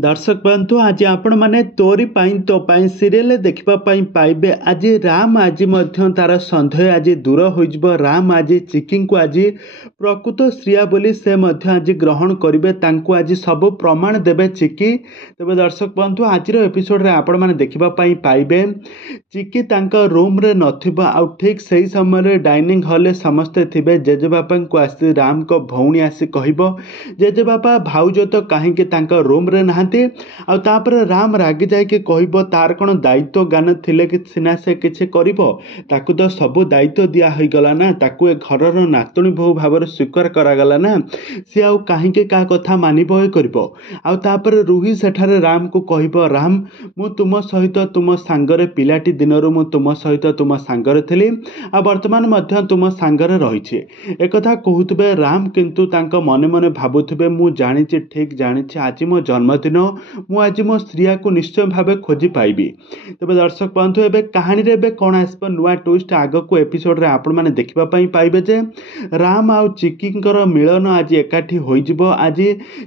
दर्शक बंधु आज आपण माने तोरी पाई तो पाई सीरियल देखिबा पाई पाइबे। आज राम आज मध्य तार संदेह आज दूर हो राम आज चिकी को आज प्रकृत श्रिया बोली से मध्य आज ग्रहण करेंगे, आज सब प्रमाण देवे चिकी। तेज दर्शक बंधु आज एपिसोड रे आपण माने देखिबा पाई पाइबे चिकी तांका रूम रे नथिबा आ ठीक सही समय डाइनिंग हॉल रे समस्ते थिबे। जेजेबापा को आसी राम को भौणी आसी कहबो जेजेबापा भाउज तो कहीं रूम रे नहांती। आउे राम रागी जाकि कह तार कौन दायित्व ज्ञान थिले कि सिना से किसी ताकू तो सब दायित्व दिया गला ना, ताकू ए घरर नातुणी बहु भाव स्वीकार करागला ना, सी आउ कहीं क्या कथा मानब कर। रूही सेठारे राम को कह राम मु तुम सहित तुम सांगरे पिलाटी दिन मु तुम सहित तुम सांगरे थी आ वर्तमान मध्य तुम सांगरे रही एक कहते राम किंतु तांको मने मने भावुवे मु जानी ठीक जानी आज मो जन्मदिन मु आज मो स्त्रिया को निश्चय भाव खोजी पाइबी। तेज दर्शक बंधु एबे कहानी रे एबे कौन आसब नुआ ट्विस्ट आग को एपिसोड रे आपण माने देखिबा पाई पाइबे जे राम आउ चिकींकर मिलन आज एकाठी होइजिबो। आज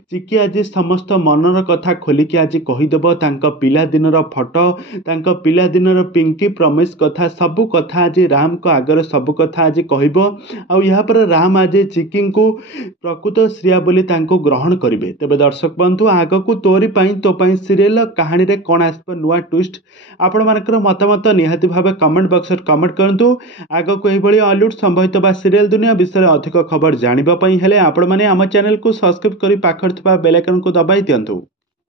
चिकी आज समस्त मनर कथा खोलिकी आज कहीदेव तांको पिला दिनर फोटो तांको पिला दिनर पिंकी प्रमिस कथा सब कथा आज राम को आगर सब कथा आज कहबो। आउ यहाँ पर राम आज चिकी को प्रकृत श्रिया बोली तांको ग्रहण करेंगे। तेज दर्शक बंधु आग को तोरी पाई तो पाई सीरियल कहानी रे कौन आसब नुआ ट्विस्ट आपण मानकर मतामत निहाती भाव कमेंट बॉक्स रे कमेंट करंतु। आग को एभली हॉलीवुड संबंधित बा सीरियल दुनिया विषय अधिक खबर जानिबा पई हेले आपण माने आम चैनल को सब्सक्राइब करी पाखर थिबा बेल आइकन को दबाई दियंतु।